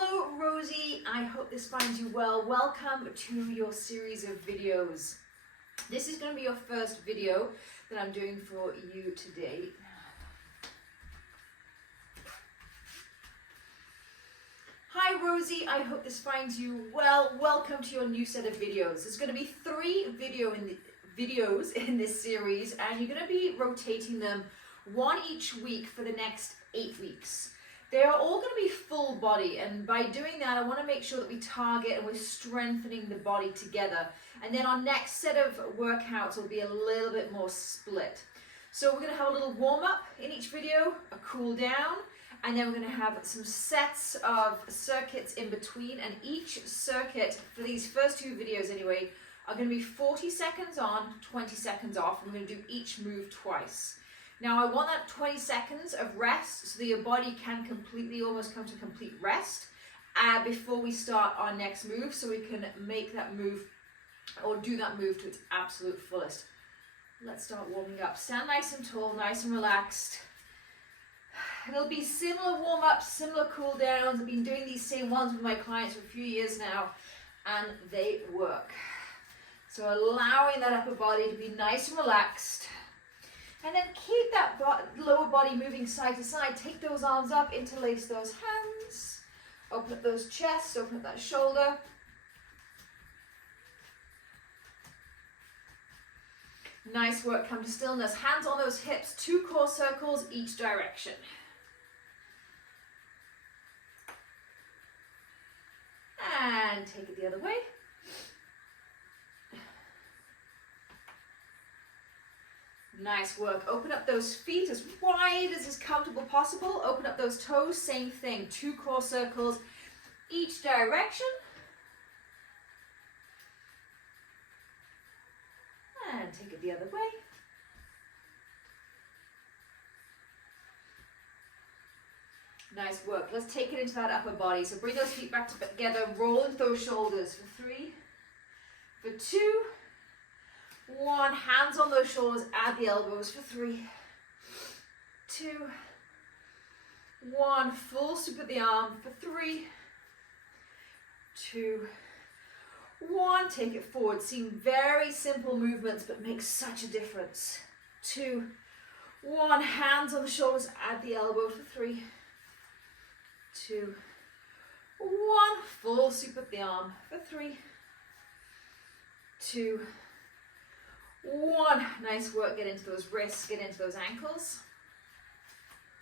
Hello, Rosie. I hope this finds you well. Welcome to your series of videos. This is going to be your first video that I'm doing for you today. Hi, Rosie. I hope this finds you well. Welcome to your new set of videos. There's going to be 3 videos in this series, and you're going to be rotating them one each week for the next 8 weeks. They're all going to be full body, and by doing that I want to make sure that we target and we're strengthening the body together, and then our next set of workouts will be a little bit more split. So we're going to have a little warm-up in each video, a cool down, and then we're going to have some sets of circuits in between, and each circuit for these first 2 videos anyway are going to be 40 seconds on, 20 seconds off, and we're going to do each move twice. Now I want that 20 seconds of rest so that your body can almost come to complete rest before we start our next move, so we can make that move or do that move to its absolute fullest. Let's start warming up. Stand nice and tall, nice and relaxed. It'll be similar warm-ups, similar cool downs. I've been doing these same ones with my clients for a few years now, and they work. So allowing that upper body to be nice and relaxed. And then keep that lower body moving side to side. Take those arms up, interlace those hands. Open up those chests, open up that shoulder. Nice work, come to stillness. Hands on those hips, 2 core circles each direction. And take it the other way. Nice work. Open up those feet as wide as is comfortable possible. Open up those toes, same thing. 2 core circles each direction. And take it the other way. Nice work. Let's take it into that upper body. So bring those feet back together. Roll into those shoulders for 3, for 2, 1, hands on those shoulders, add the elbows for 3, 2, 1, full sweep of the arm for 3, 2, 1, take it forward. Seem very simple movements, but make such a difference. 2, 1, hands on the shoulders, add the elbow for 3, 2, 1, full sweep of the arm for 3, 2, 1, nice work, get into those wrists, get into those ankles.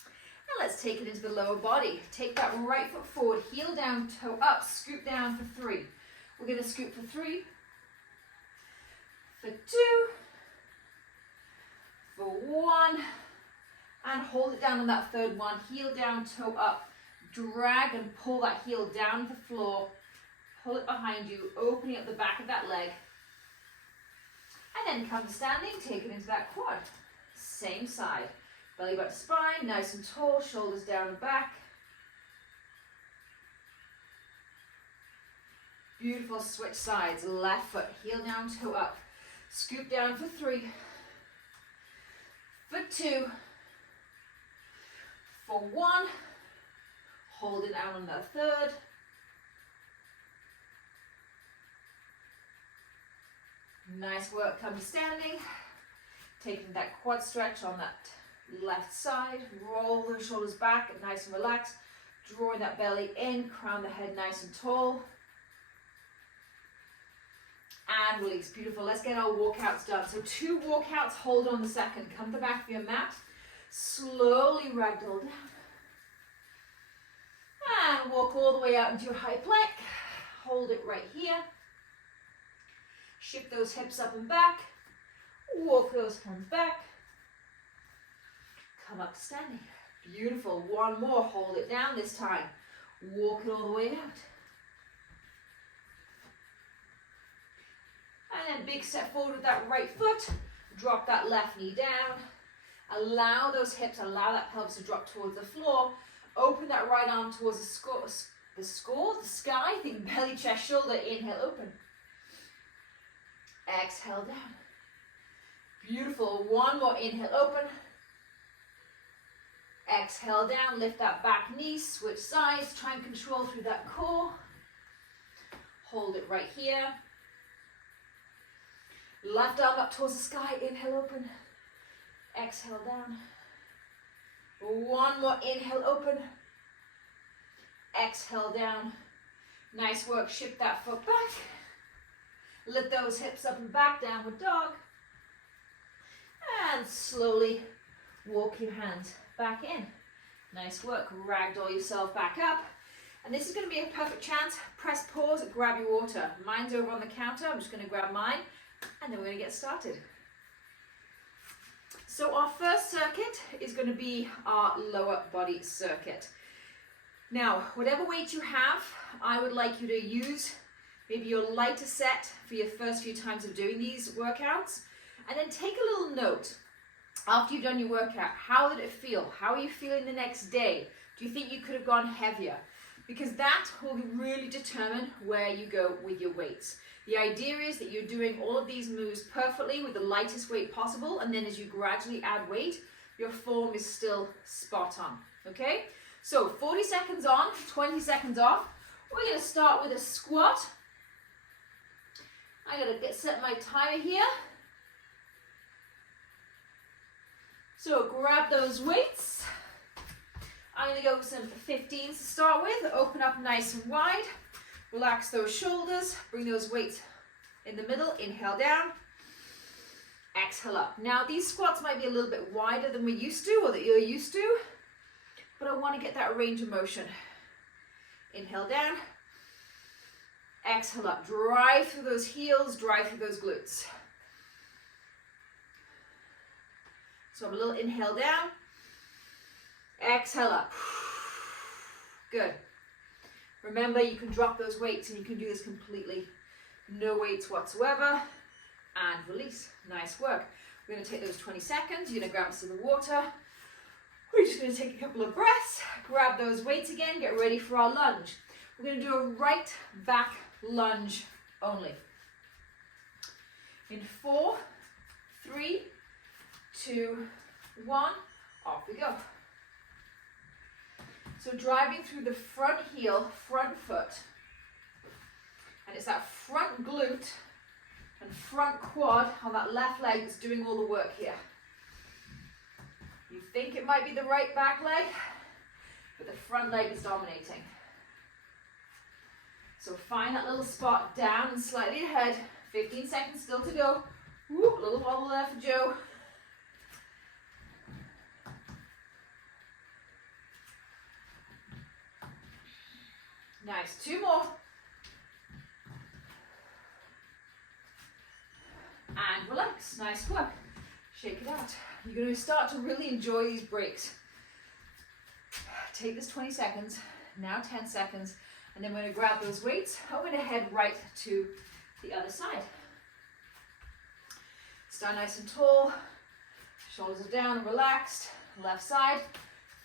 And let's take it into the lower body. Take that right foot forward, heel down, toe up, scoop down for 3. We're going to scoop for 3, for 2, for 1, and hold it down on that third one, heel down, toe up, drag and pull that heel down to the floor, pull it behind you, opening up the back of that leg. And then come to standing, take it into that quad. Same side. Belly button spine, nice and tall, shoulders down and back. Beautiful, switch sides. Left foot, heel down, toe up. Scoop down for 3, for 2, for 1. Hold it down on the third. Nice work, come to standing. Taking that quad stretch on that left side. Roll the shoulders back, nice and relaxed. Drawing that belly in, crown the head nice and tall. And release, beautiful. Let's get our walkouts done. So 2 walkouts, hold on the second. Come to the back of your mat. Slowly ragdoll down. And walk all the way out into your high plank. Hold it right here. Shift those hips up and back. Walk those hands back. Come up to standing. Beautiful. 1 more. Hold it down this time. Walk it all the way out. And then big step forward with that right foot. Drop that left knee down. Allow those hips, allow that pelvis to drop towards the floor. Open that right arm towards the sky. Think belly, chest, shoulder. Inhale, open. Exhale down. Beautiful. 1 more. Inhale, open. Exhale down, lift that back knee, switch sides, try and control through that core. Hold it right here. Left arm up towards the sky, inhale, open. Exhale down. One more, inhale, open. Exhale down. Nice work, shift that foot back. Lift those hips up and back, downward dog. And slowly walk your hands back in. Nice work, ragdoll yourself back up. And this is going to be a perfect chance. Press pause, grab your water. Mine's over on the counter, I'm just going to grab mine, and then we're going to get started. So our first circuit is going to be our lower body circuit. Now, whatever weight you have, I would like you to use maybe your lighter set for your first few times of doing these workouts. And then take a little note after you've done your workout. How did it feel? How are you feeling the next day? Do you think you could have gone heavier? Because that will really determine where you go with your weights. The idea is that you're doing all of these moves perfectly with the lightest weight possible, and then as you gradually add weight, your form is still spot on, okay? So 40 seconds on, 20 seconds off. We're gonna start with a squat. I gotta set my timer here. So grab those weights. I'm going to go with some 15s to start with. Open up nice and wide. Relax those shoulders. Bring those weights in the middle. Inhale down. Exhale up. Now these squats might be a little bit wider than we're used to or that you're used to, but I want to get that range of motion. Inhale down. Exhale up. Drive through those heels. Drive through those glutes. So a little inhale down. Exhale up. Good. Remember, you can drop those weights and you can do this completely. No weights whatsoever. And release. Nice work. We're going to take those 20 seconds. You're going to grab some water. We're just going to take a couple of breaths. Grab those weights again. Get ready for our lunge. We're going to do a right back lunge only. In 4, 3, 2, 1. Off we go. So driving through the front heel, front foot. And it's that front glute and front quad on that left leg that's doing all the work here. You think it might be the right back leg, but the front leg is dominating. So find that little spot down and slightly ahead. 15 seconds still to go. Woo, a little wobble there for Joe. Nice, 2 more. And relax, nice work. Shake it out. You're going to start to really enjoy these breaks. Take this 20 seconds, now 10 seconds, and then we're going to grab those weights. I'm going to head right to the other side. Stand nice and tall, shoulders are down and relaxed. Left side,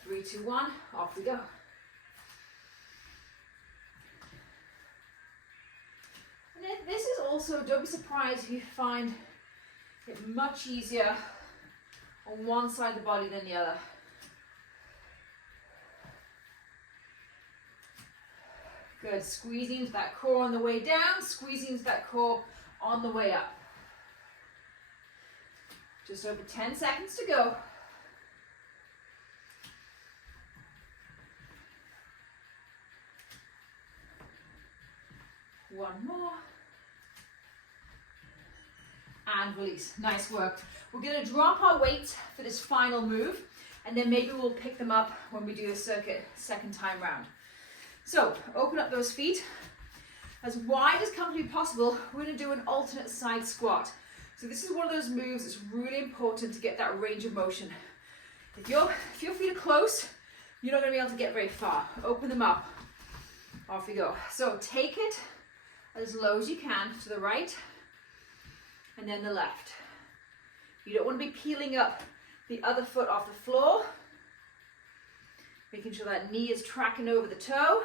3, 2, 1, off we go. And this is also, don't be surprised if you find it much easier on one side of the body than the other. Good, squeezing into that core on the way down, squeezing into that core on the way up. Just over 10 seconds to go. One more. And release. Nice work. We're going to drop our weights for this final move, and then maybe we'll pick them up when we do the circuit second time round. So open up those feet as wide as comfortably possible. We're going to do an alternate side squat. So this is one of those moves that's really important to get that range of motion. If your feet are close, you're not going to be able to get very far. Open them up. Off you go. So take it as low as you can to the right and then the left. You don't want to be peeling up the other foot off the floor. Making sure that knee is tracking over the toe.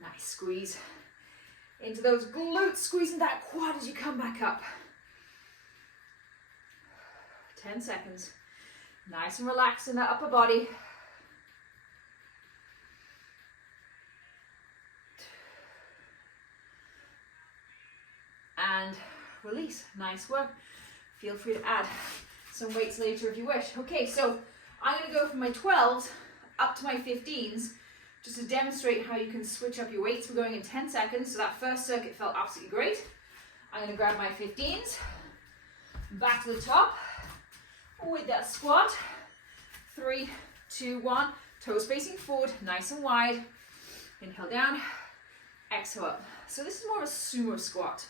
Nice squeeze into those glutes, squeezing that quad as you come back up. 10 seconds. Nice and relaxed in that upper body. And release. Nice work. Feel free to add some weights later if you wish. Okay, so I'm going to go from my 12s up to my 15s just to demonstrate how you can switch up your weights. We're going in 10 seconds, so that first circuit felt absolutely great. I'm going to grab my 15s, back to the top with that squat. 3, 2, 1. Toes facing forward, nice and wide. Inhale down, exhale up. So this is more of a sumo squat.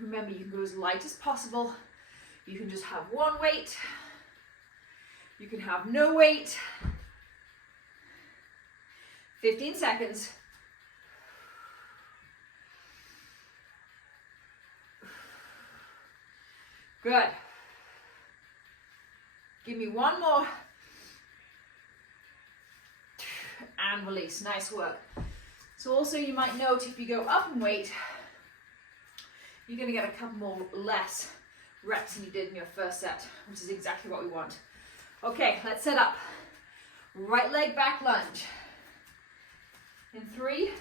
Remember, you can go as light as possible. You can just have one weight. You can have no weight. 15 seconds. Good. Give me one more. And release. Nice work. So also you might note if you go up in weight, you're going to get a couple more less reps than you did in your first set, which is exactly what we want. Okay, let's set up. Right leg back lunge. In 3,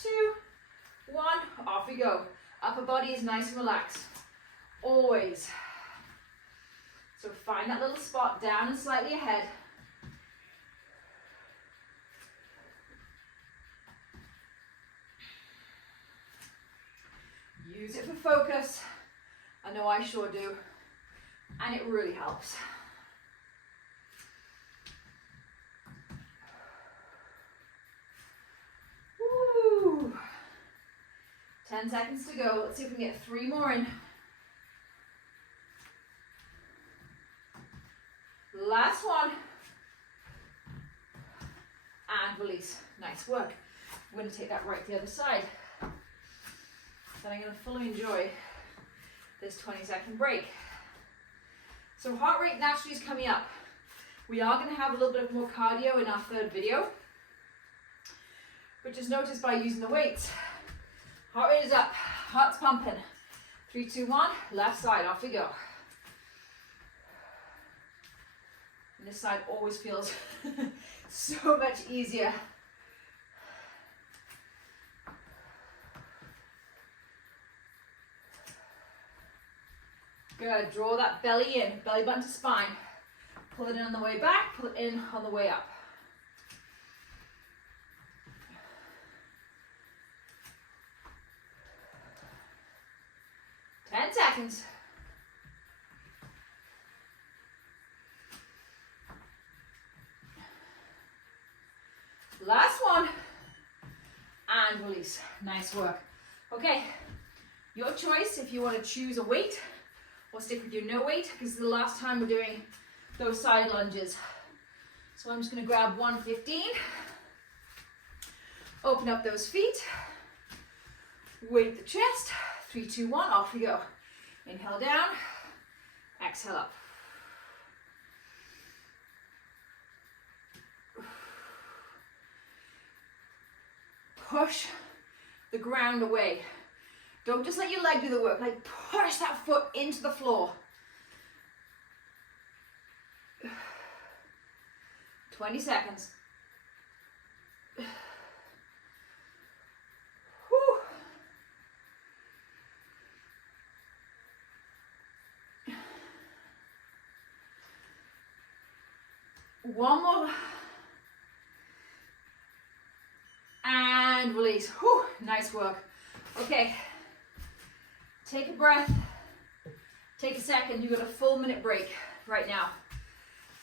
2, 1, off we go. Upper body is nice and relaxed. Always. So find that little spot down and slightly ahead. Use it for focus. I know I sure do. And it really helps. Woo! 10 seconds to go. Let's see if we can get 3 more in. Last one. And release. Nice work. I'm going to take that right to the other side. Then I'm going to fully enjoy this 20-second break. So heart rate naturally is coming up. We are going to have a little bit more cardio in our third video. But just notice by using the weights, heart rate is up, heart's pumping. 3, 2, 1, left side, off we go. And this side always feels so much easier. Good, draw that belly in, belly button to spine. Pull it in on the way back, pull it in on the way up. Seconds. Last one. And release. Nice work. Okay, your choice if you want to choose a weight or stick with your no weight, because this is the last time we're doing those side lunges. So I'm just going to grab 115. Open up those feet. Weight the chest. 3, 2, 1, off we go. Inhale down, exhale up. Push the ground away. Don't just let your leg do the work, like push that foot into the floor. 20 seconds. One more. And release. Whew, nice work. Okay. Take a breath. Take a second. You've got a full minute break right now.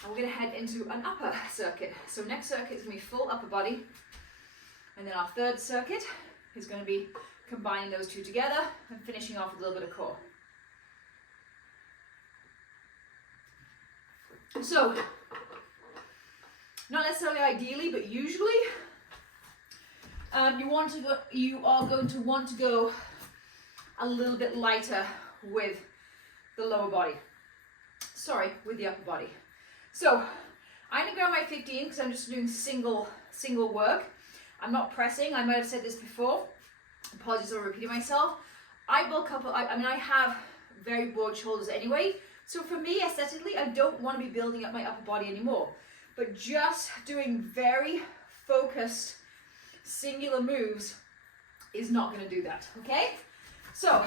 And we're going to head into an upper circuit. So next circuit is going to be full upper body. And then our third circuit is going to be combining those two together and finishing off with a little bit of core. So, not necessarily ideally, but usually you are going to want to go a little bit lighter with the lower body. Sorry, with the upper body. So I'm going to grab my 15 because I'm just doing single work. I'm not pressing. I might have said this before. Apologies for repeating myself. I have very broad shoulders anyway, so for me, aesthetically, I don't want to be building up my upper body anymore. But just doing very focused, singular moves is not going to do that, okay? So,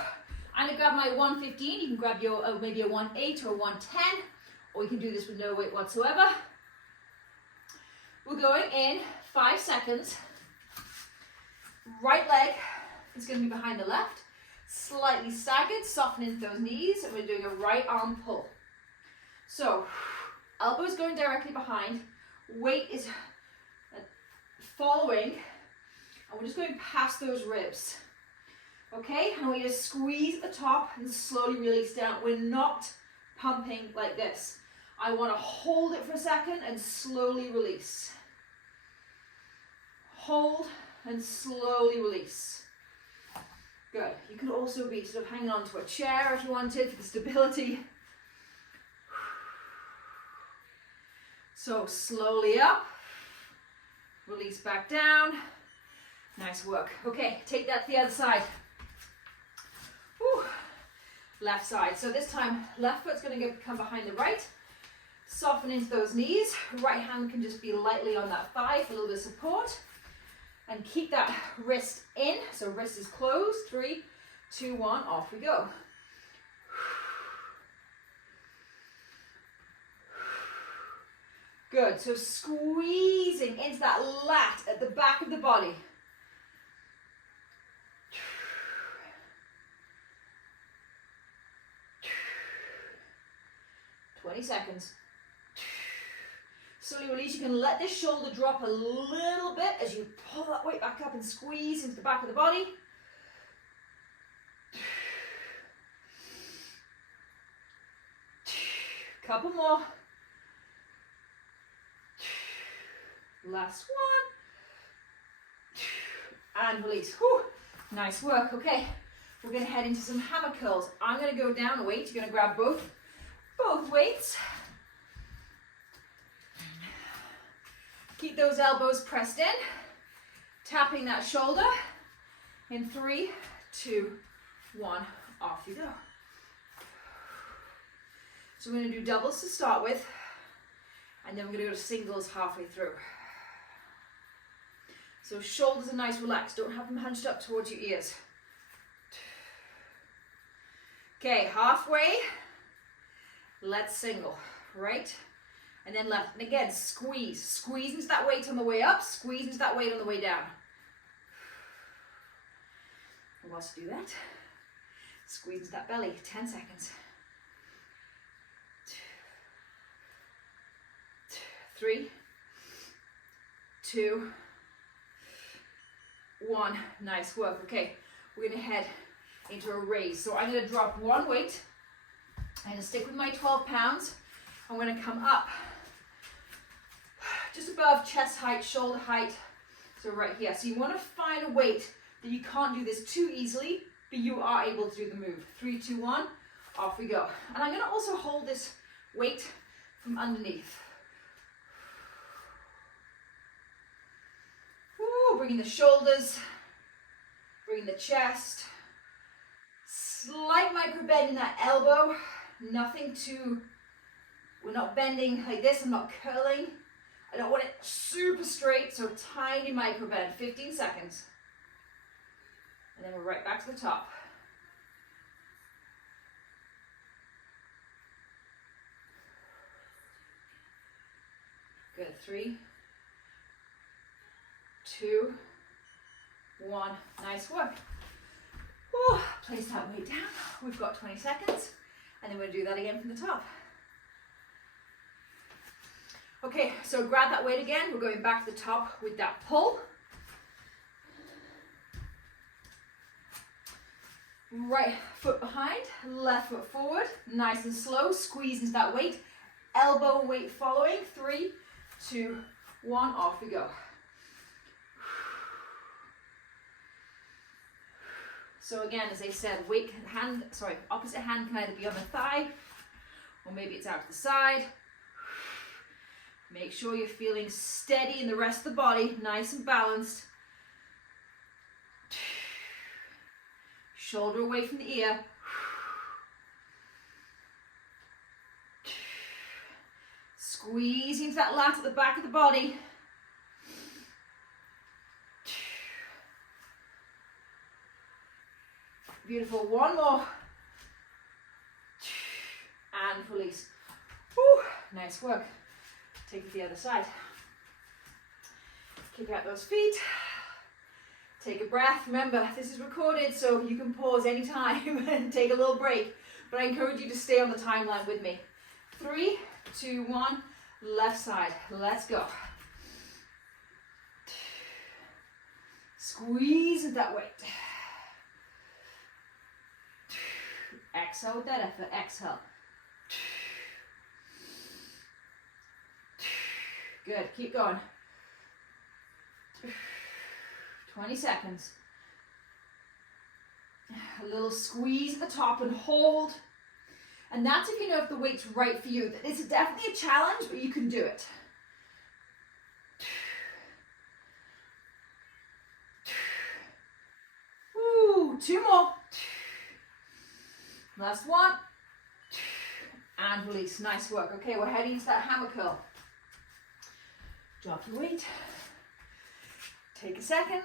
I'm going to grab my 115. You can grab your maybe a 1.8 or a 110, or you can do this with no weight whatsoever. We're going in 5 seconds. Right leg is going to be behind the left, slightly staggered, softening those knees, and we're doing a right arm pull. So, elbows going directly behind, weight is following, and we're just going past those ribs. Okay, and we just squeeze at the top and slowly release down. We're not pumping like this. I want to hold it for a second and slowly release. Hold and slowly release. Good. You could also be sort of hanging onto a chair if you wanted for the stability. So slowly up, release back down. Nice work. Okay, take that to the other side. Whew. Left side. So this time, left foot's going to come behind the right. Soften into those knees. Right hand can just be lightly on that thigh for a little bit of support. And keep that wrist in. So wrist is closed. 3, 2, 1, off we go. Good. So squeezing into that lat at the back of the body. 20 seconds. Slowly release. You can let this shoulder drop a little bit as you pull that weight back up and squeeze into the back of the body. Couple more. Last one. And release. Whew. Nice work. Okay, we're going to head into some hammer curls. I'm going to go down a weight. You're going to grab both weights. Keep those elbows pressed in. Tapping that shoulder. In 3, 2, 1. Off you go. So we're going to do doubles to start with. And then we're going to go to singles halfway through. So shoulders are nice, relaxed. Don't have them hunched up towards your ears. Okay, halfway. Let's single. Right? And then left. And again, squeeze. Squeeze into that weight on the way up. Squeeze into that weight on the way down. And whilst you do that, squeeze into that belly. 10 seconds. 3, 2, 1. Nice work. Okay, we're going to head into a raise. So I'm going to drop one weight. I'm going to stick with my 12 pounds. I'm going to come up just above chest height, shoulder height. So right here. So you want to find a weight that you can't do this too easily, but you are able to do the move. 3, 2, 1. Off we go. And I'm going to also hold this weight from underneath. Bringing the shoulders, bringing the chest, slight micro bend in that elbow, nothing too, we're not bending like this, I'm not curling, I don't want it super straight, so tiny micro bend, 15 seconds, and then we're right back to the top. Good, 3, 2, 1. Nice work. Whew. Place that weight down. We've got 20 seconds. And then we're going to do that again from the top. Okay, so grab that weight again. We're going back to the top with that pull. Right foot behind, left foot forward. Nice and slow. Squeeze into that weight. Elbow weight following. 3, 2, 1. Off we go. So again, as I said, opposite hand can either be on the thigh, or maybe it's out to the side. Make sure you're feeling steady in the rest of the body, nice and balanced. shoulder away from the ear. Squeeze into that lat at the back of the body. Beautiful, one more. And release. Whew, nice work. Take it to the other side. Kick out those feet. Take a breath. Remember, this is recorded, so you can pause anytime and take a little break. But I encourage you to stay on the timeline with me. 3, 2, 1, left side. Let's go. Squeeze that weight. Exhale with that effort. Exhale. Good. Keep going. 20 seconds. A little squeeze at the top and hold. And that's if you know if the weight's right for you. It's definitely a challenge, but you can do it. Woo, 2 more. Last one. And release. Nice work. Okay, we're heading to that hammer curl. Drop your weight. Take a second.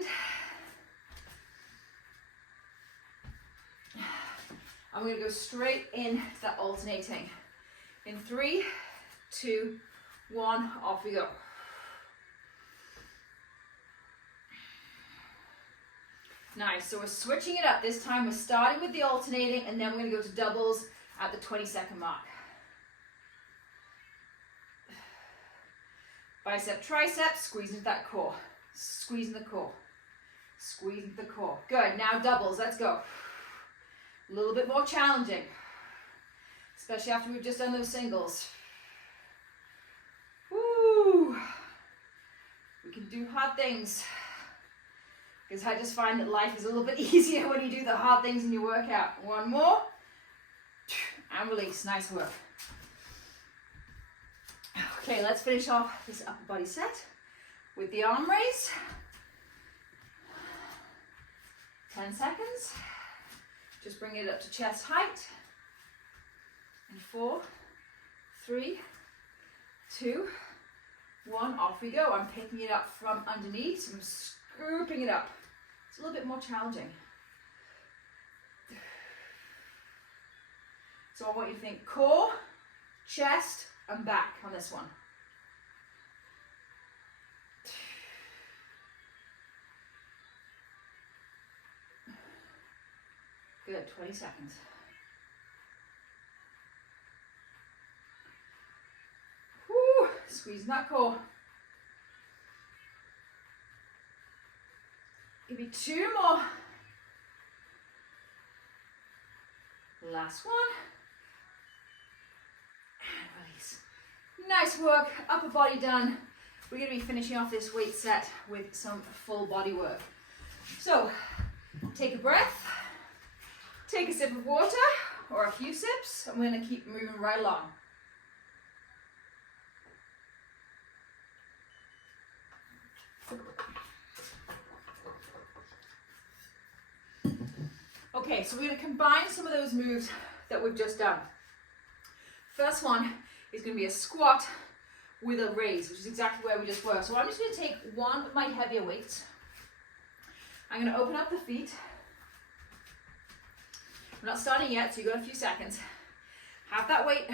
I'm going to go straight into that alternating. In 3, 2, 1, off we go. Nice, so we're switching it up. This time we're starting with the alternating and then we're going to go to doubles at the 20-second mark. Bicep, tricep, squeeze into that core. Squeeze in the core. Squeeze into the core. Good, now doubles, let's go. A little bit more challenging, especially after we've just done those singles. Woo! We can do hard things, because I just find that life is a little bit easier when you do the hard things in your workout. One more, and release, nice work. Okay, let's finish off this upper body set with the arm raise. 10 seconds. Just bring it up to chest height. And 4, 3, 2, 1, off we go. I'm picking it up from underneath, so I'm scooping it up. It's a little bit more challenging. So I want you to think core, chest, and back on this one. Good, 20 seconds. Woo, squeezing that core. Give me 2 more. Last one. And release. Nice work, upper body done. We're going to be finishing off this weight set with some full body work. So, take a breath. Take a sip of water, or a few sips. I'm going to keep moving right along. Okay, so we're going to combine some of those moves that we've just done. First one is going to be a squat with a raise, which is exactly where we just were. So I'm just going to take one of my heavier weights. I'm going to open up the feet. We're not starting yet, so you've got a few seconds. Have that weight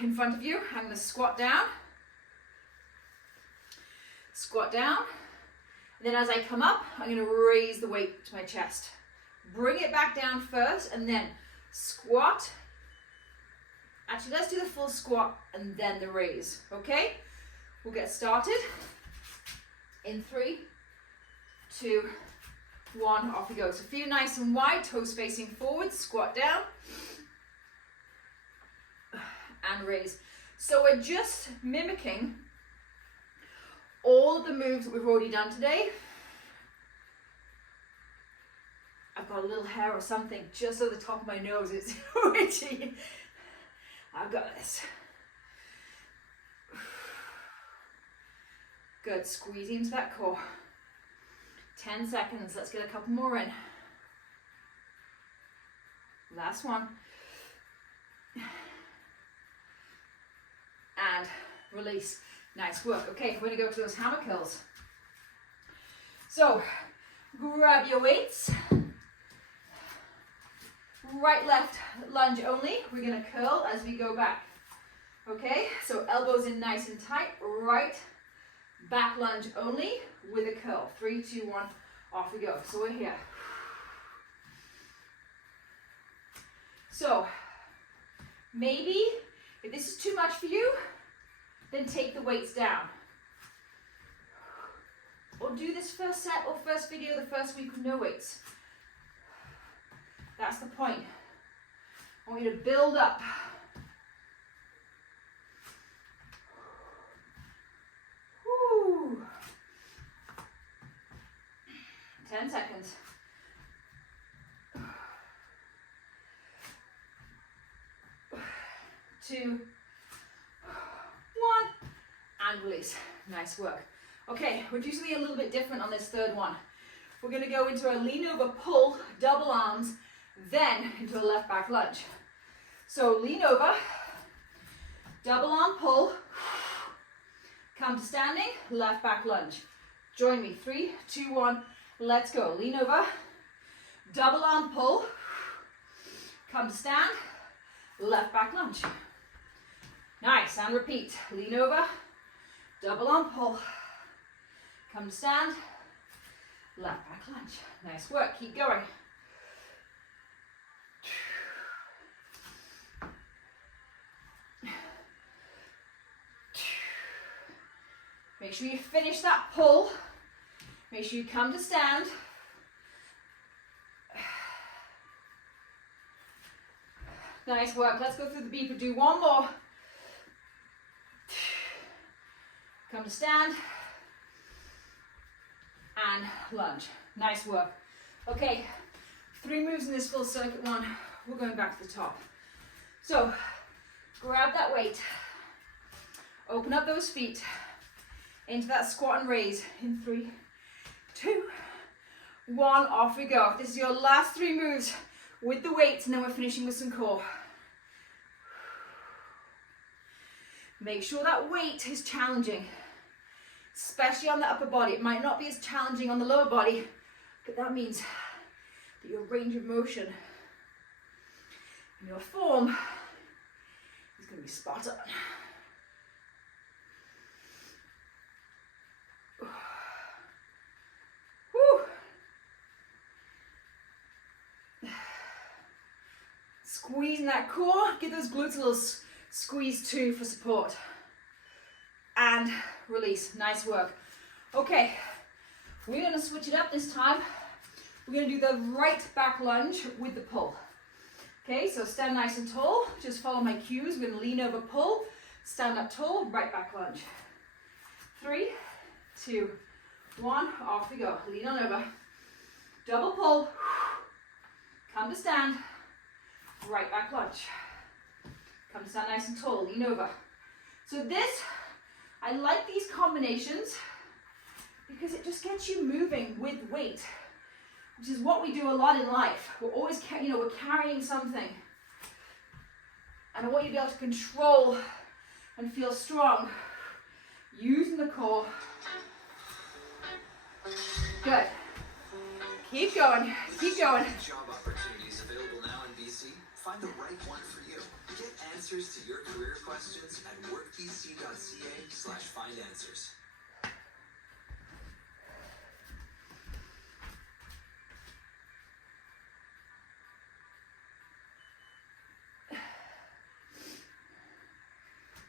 in front of you. I'm going to squat down. Squat down. And then as I come up, I'm going to raise the weight to my chest. Bring it back down first, and then squat. Actually, let's do the full squat and then the raise, okay? We'll get started. In 3, 2, 1, off we go. So feet nice and wide, toes facing forward, squat down, and raise. So we're just mimicking all of the moves that we've already done today. I've got a little hair or something just at the top of my nose. It's itchy. I've got this. Good, squeeze into that core. 10 seconds, let's get a couple more in. Last one. And release. Nice work. Okay, we're gonna go to those hammer curls. So, grab your weights. Right, left lunge only. We're gonna curl as we go back. Okay, so elbows in nice and tight. Right, back lunge only with a curl. 3, 2, 1, off we go. So we're here. So, maybe if this is too much for you, then take the weights down. Or do this first set or first video the first week with no weights. That's the point. I want you to build up. Woo. 10 seconds. 2, 1, and release. Nice work. Okay, we're doing something a little bit different on this third one. We're going to go into a lean over pull, double arms, then into a left back lunge. So lean over, double arm pull, come to standing, left back lunge. Join me. 3, 2, 1, let's go. Lean over, double arm pull, come to stand, left back lunge. Nice, and repeat. Lean over, double arm pull, come to stand, left back lunge. Nice work, keep going. Make sure you finish that pull. Make sure you come to stand. Nice work. Let's go through the beeper. Do one more. Come to stand. And lunge. Nice work. Okay, 3 moves in this full circuit one. We're going back to the top. So, grab that weight. Open up those feet into that squat and raise in 3, 2, 1, off we go. This is your last 3 moves with the weights, and then we're finishing with some core. Make sure that weight is challenging, especially on the upper body. It might not be as challenging on the lower body, but that means that your range of motion and your form is going to be spot on. Squeezing that core, give those glutes a little squeeze too for support. And release, nice work. Okay, we're gonna switch it up this time. We're gonna do the right back lunge with the pull. Okay, so stand nice and tall, just follow my cues. We're gonna lean over, pull, stand up tall, right back lunge. 3, 2, 1, off we go. Lean on over, double pull, come to stand, right back lunge. Come to stand nice and tall, lean over. So this, I like these combinations because it just gets you moving with weight, which is what we do a lot in life. We're always, we're carrying something. And I want you to be able to control and feel strong using the core. Good. Keep going, keep going. Job opportunities available now in BC. Find the right one for you. Get answers to your career questions at workbc.ca/findanswers.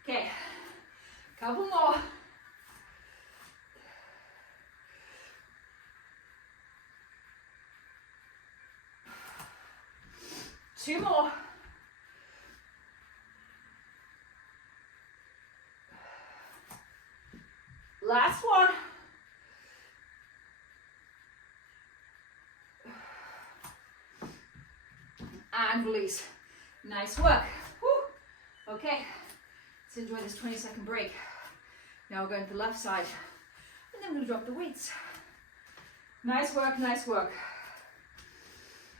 Okay, couple more. Two more. Last one. And release. Nice work. Woo. Okay, let's enjoy this 20-second break. Now we're going to the left side. And then we're going to drop the weights. Nice work, nice work.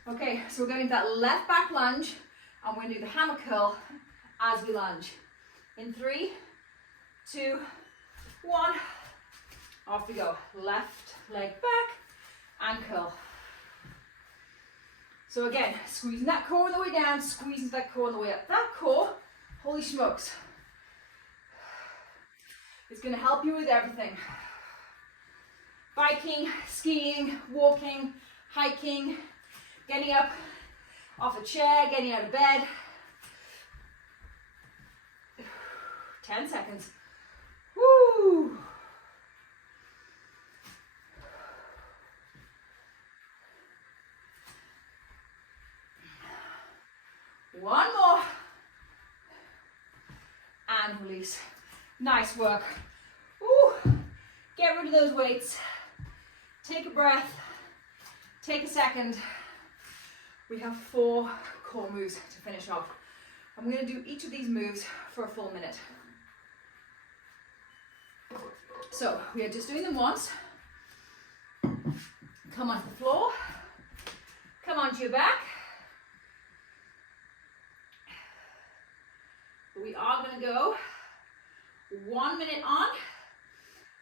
Okay, so we're going to that left back lunge, and we're going to do the hammer curl as we lunge. In 3, 2, 1, off we go. Left leg back and curl. So again, squeezing that core on the way down, squeezing that core on the way up. That core, holy smokes, it's going to help you with everything. Biking, skiing, walking, hiking, getting up off a chair, getting out of bed. 10 seconds. Woo! One more. And release. Nice work. Ooh. Get rid of those weights. Take a breath. Take a second. We have 4 core moves to finish off. I'm going to do each of these moves for a full minute. So we are just doing them once. Come onto the floor. Come onto your back. We are going to go 1 minute on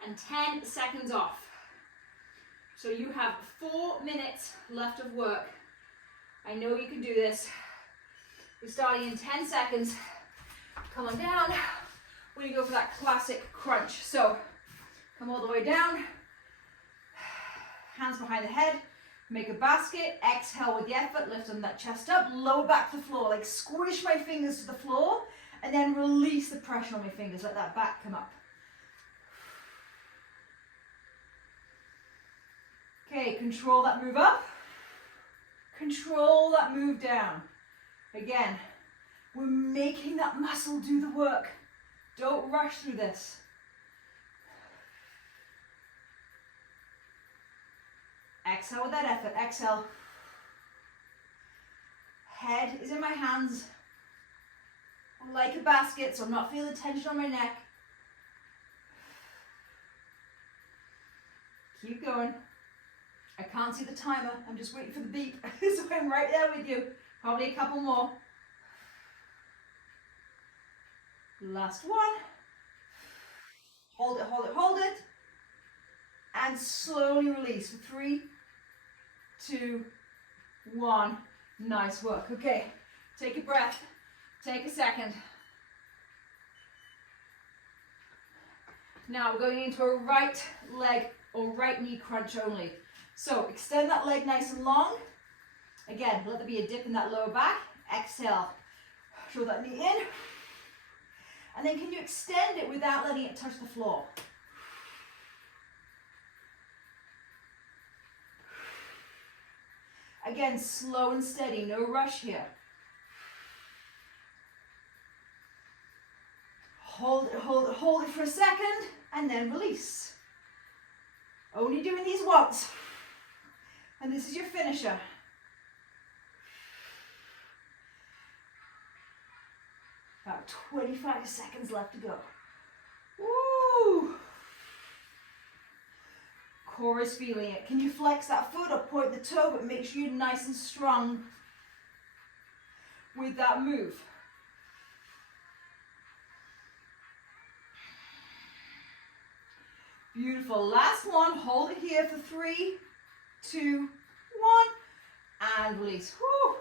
and 10 seconds off. So you have 4 minutes left of work. I know you can do this. We're starting in 10 seconds. Come on down. We're going to go for that classic crunch. So come all the way down. Hands behind the head. Make a basket. Exhale with the effort. Lift on that chest up. Lower back to the floor. Like squish my fingers to the floor. And then release the pressure on my fingers. Let that back come up. Okay, control that move up. Control that move down. Again, we're making that muscle do the work. Don't rush through this. Exhale with that effort. Exhale. Head is in my hands. Like a basket, so I'm not feeling the tension on my neck. Keep going. I can't see the timer. I'm just waiting for the beep. So I'm right there with you. Probably a couple more. Last one. Hold it, hold it, hold it. And slowly release for 3, 2, 1. Nice work. Okay, take a breath. Take a second. Now we're going into a right leg or right knee crunch only. So extend that leg nice and long. Again, let there be a dip in that lower back. Exhale. Throw that knee in. And then can you extend it without letting it touch the floor? Again, slow and steady, no rush here. Hold it, hold it, hold it for a second, and then release. Only doing these once. And this is your finisher. About 25 seconds left to go. Woo! Core is feeling it. Can you flex that foot or point the toe, but make sure you're nice and strong with that move. Beautiful. Last one. Hold it here for 3, 2, 1, and release. Whew.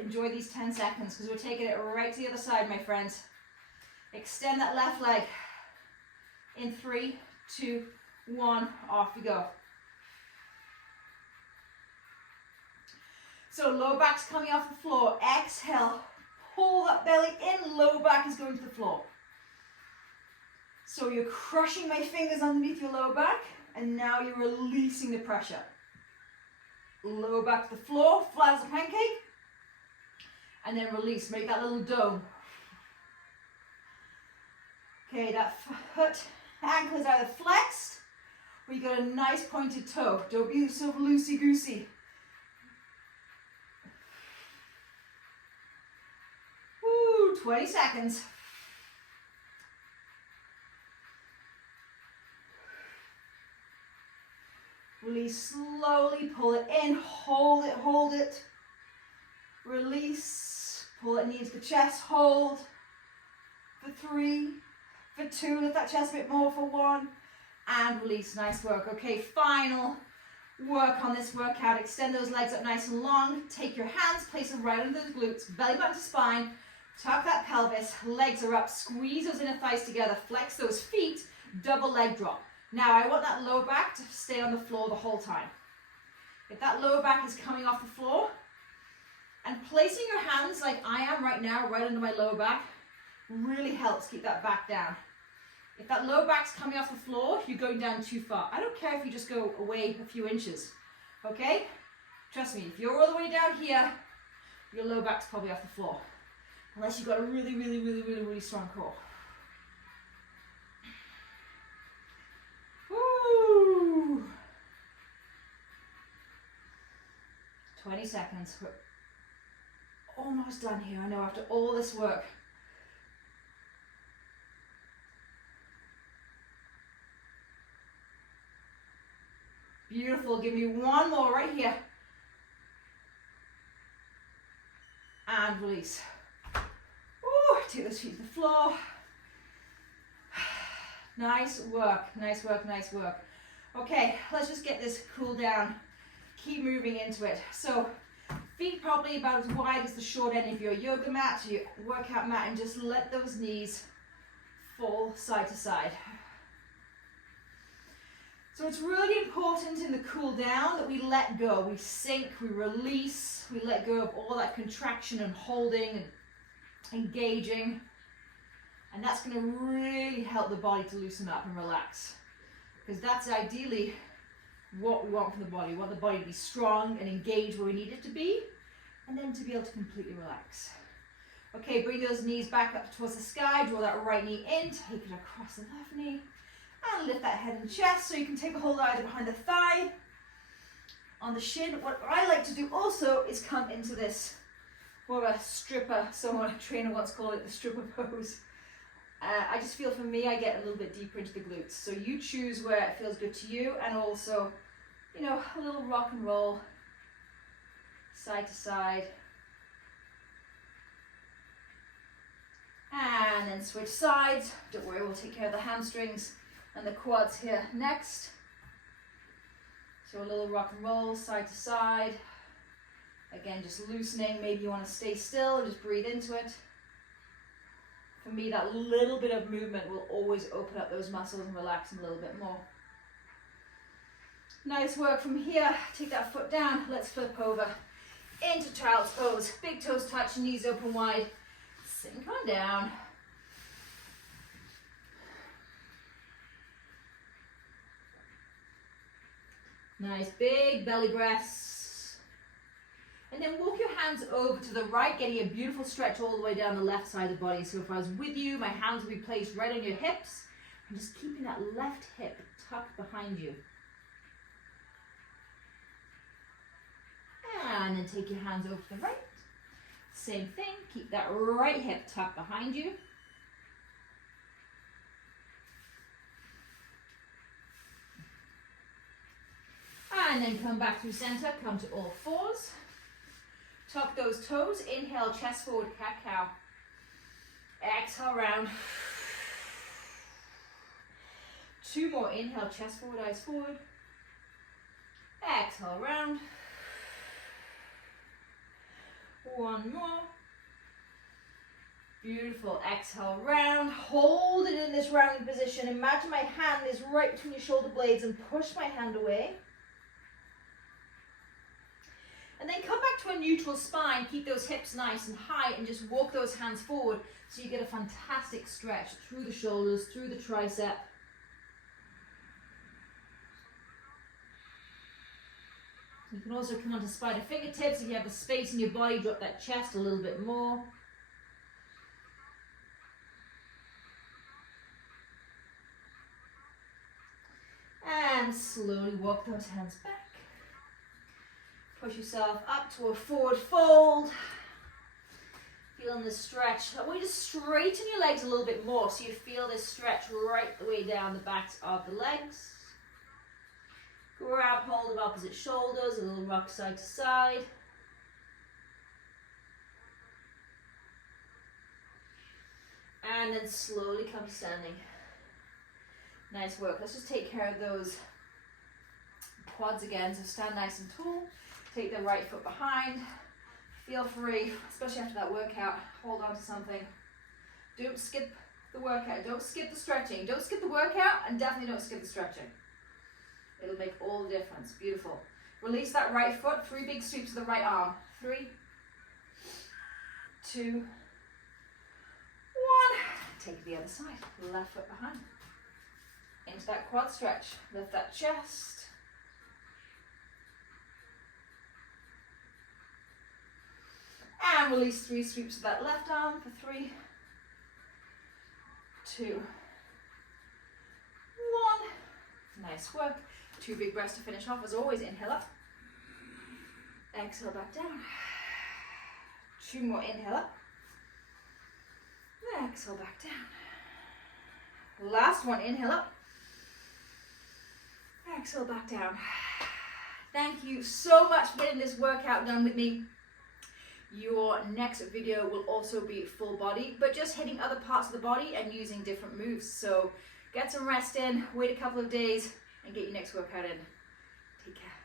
Enjoy these 10 seconds because we're taking it right to the other side, my friends. Extend that left leg. In 3, 2, 1, off we go. So lower back's coming off the floor. Exhale. Pull that belly in. Lower back is going to the floor. So you're crushing my fingers underneath your lower back, and now you're releasing the pressure. Lower back to the floor, flat as a pancake, and then release. Make that little dome. Okay, that foot ankle is either flexed, or you got a nice pointed toe. Don't be so loosey-goosey. Woo, 20 seconds. Release slowly, pull it in, hold it. Release, pull it into the chest, hold. For 3, for 2, lift that chest a bit more for 1, and release. Nice work. Okay, final work on this workout. Extend those legs up nice and long. Take your hands, place them right under those glutes, belly button to spine. Tuck that pelvis, legs are up, squeeze those inner thighs together, flex those feet, double leg drop. Now I want that lower back to stay on the floor the whole time. If that lower back is coming off the floor, and placing your hands like I am right now, right under my lower back, really helps keep that back down. If that lower back's coming off the floor, you're going down too far. I don't care if you just go away a few inches, okay? Trust me, if you're all the way down here, your lower back's probably off the floor. Unless you've got a really strong core. Woo! 20 seconds. We're almost done here. I know after all this work. Beautiful. Give me one more right here. And release. Ooh, take those feet to the floor. Nice work, nice work, nice work. Okay, let's just get this cool down. Keep moving into it. So, feet probably about as wide as the short end of your yoga mat, your workout mat, and just let those knees fall side to side. So it's really important in the cool down that we let go, we sink, we release, we let go of all that contraction and holding and engaging. And that's going to really help the body to loosen up and relax. Because that's ideally what we want from the body. We want the body to be strong and engaged where we need it to be, and then to be able to completely relax. Okay, bring those knees back up towards the sky, draw that right knee in, take it across the left knee, and lift that head and chest so you can take a hold either behind the thigh, on the shin. What I like to do also is come into this more of a stripper, someone, a trainer once called it the stripper pose. I just feel for me, I get a little bit deeper into the glutes. So you choose where it feels good to you, and also, you know, a little rock and roll, side to side. And then switch sides. Don't worry, we'll take care of the hamstrings and the quads here next. So a little rock and roll, side to side. Again, just loosening. Maybe you want to stay still, just breathe into it. For me, that little bit of movement will always open up those muscles and relax them a little bit more. Nice work from here. Take that foot down. Let's flip over into child's pose. Big toes touch, knees open wide. Sink on down. Nice big belly breaths. And then walk your hands over to the right, getting a beautiful stretch all the way down the left side of the body. So if I was with you, my hands would be placed right on your hips, and just keeping that left hip tucked behind you. And then take your hands over to the right. Same thing, keep that right hip tucked behind you. And then come back through center, come to all fours. Tuck those toes, inhale, chest forward, cat-cow. Exhale, round. 2 more, inhale, chest forward, eyes forward. Exhale, round. 1 more. Beautiful, exhale, round. Hold it in this rounding position. Imagine my hand is right between your shoulder blades and push my hand away. And then come back to a neutral spine, keep those hips nice and high, and just walk those hands forward so you get a fantastic stretch through the shoulders, through the tricep. You can also come onto spider fingertips. If you have the space in your body, drop that chest a little bit more. And slowly walk those hands back. Push yourself up to a forward fold. Feeling the stretch. I want you to straighten your legs a little bit more so you feel this stretch right the way down the backs of the legs. Grab hold of opposite shoulders, a little rock side to side. And then slowly come to standing. Nice work. Let's just take care of those quads again. So stand nice and tall. Take the right foot behind. Feel free, especially after that workout, hold on to something. Don't skip the workout. Don't skip the stretching. Don't skip the workout, and definitely don't skip the stretching. It'll make all the difference. Beautiful. Release that right foot. 3 big sweeps of the right arm. 3, 2, 1. Take the other side. Left foot behind. Into that quad stretch. Lift that chest. And release 3 sweeps of that left arm for 3, 2, 1. Nice work. 2 big breaths to finish off. As always, inhale up. Exhale back down. 2 more, inhale up. Exhale back down. Last one, inhale up. Exhale back down. Thank you so much for getting this workout done with me. Your next video will also be full body, but just hitting other parts of the body and using different moves. So get some rest in, wait a couple of days, and get your next workout in. Take care.